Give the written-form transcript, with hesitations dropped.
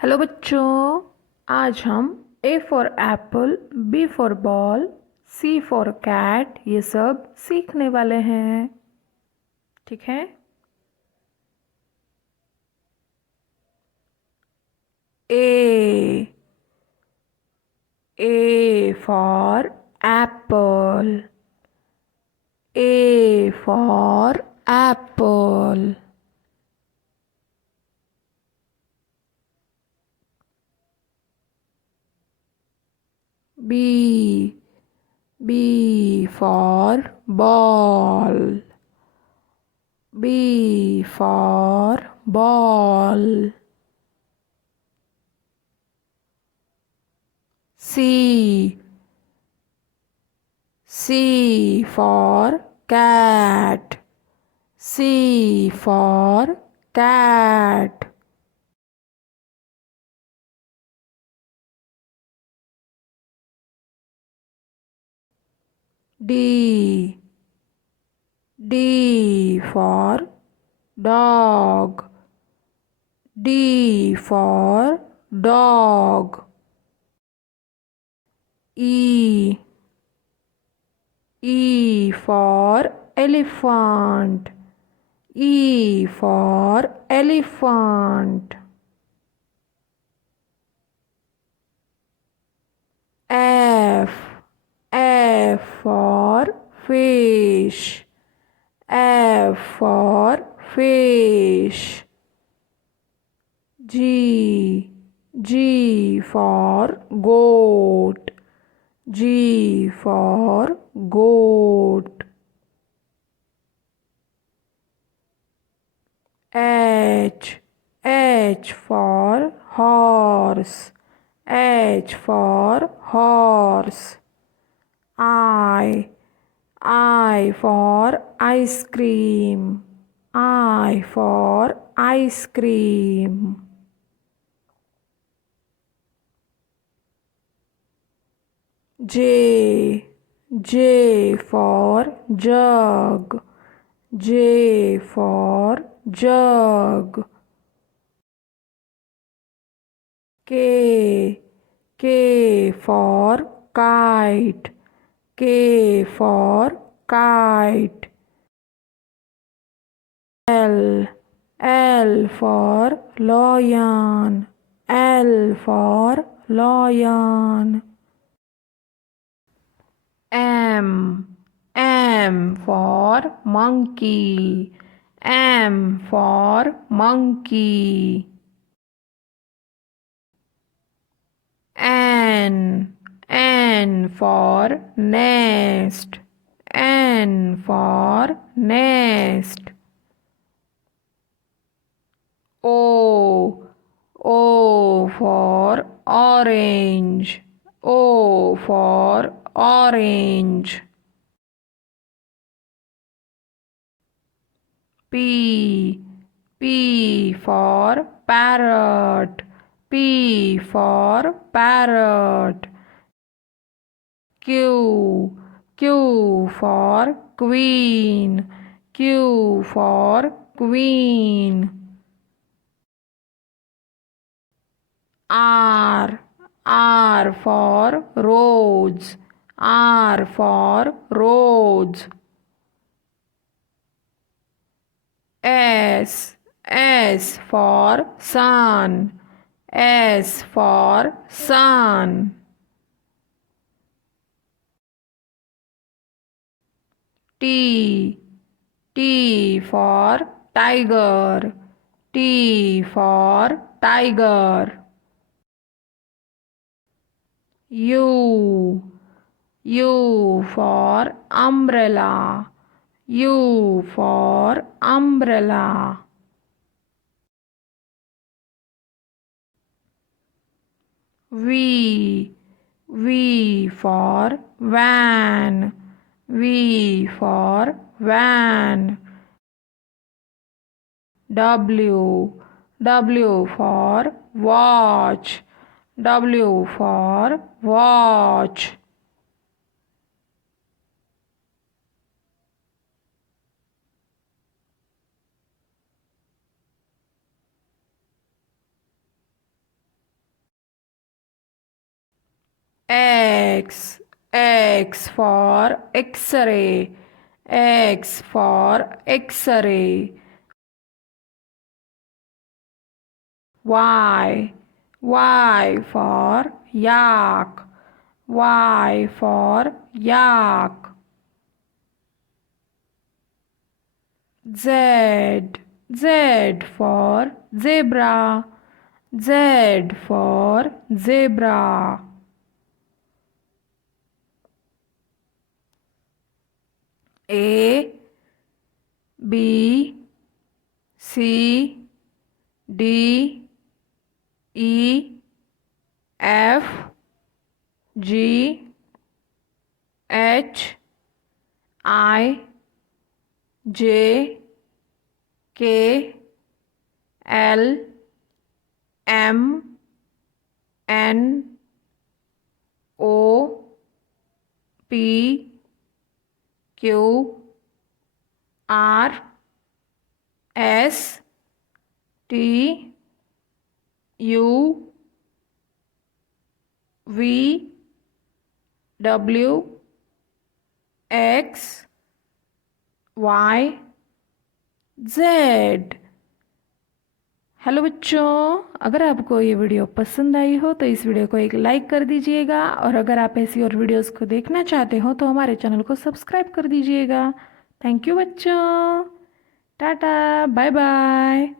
Hello बच्चों, आज हम A for apple, B for ball, C for cat ये सब सीखने वाले हैं। ठीक है। A for apple, A for apple. B for ball, B for ball. C for cat, C for cat. D for dog, D for dog. E for elephant, E for elephant. F for fish, F for fish. G for goat, G for goat. H for horse, H for horse. I for ice cream, I for ice cream. J for jug, J for jug. K for kite, K for kite. L for lion, L for lion. M for monkey, M for monkey. N for nest, N for nest. O for orange, O for orange. P for parrot, P for parrot. Q for queen, Q for queen. R for rose, R for rose. S for sun, S for sun. T for tiger, T for tiger. U for umbrella, U for umbrella. V for van, V for van. W for watch, W for watch. X. X for X-ray. X for X-ray. Y. Y for yak. Y for yak. Z. Z for zebra. Z for zebra. A, B, C, D, E, F, G, H, I, J, K, L, M, N, O, P, Q, R, S, T, U, V, W, X, Y, Z। Hello बच्चों, अगर आपको ये video पसंद आई हो तो इस video को एक लाइक कर दीजिएगा, और अगर आप ऐसी और वीडियोस को देखना चाहते हो तो हमारे चैनल को सब्सक्राइब कर दीजिएगा। थैंक यू बच्चों, टाटा, बाय बाय।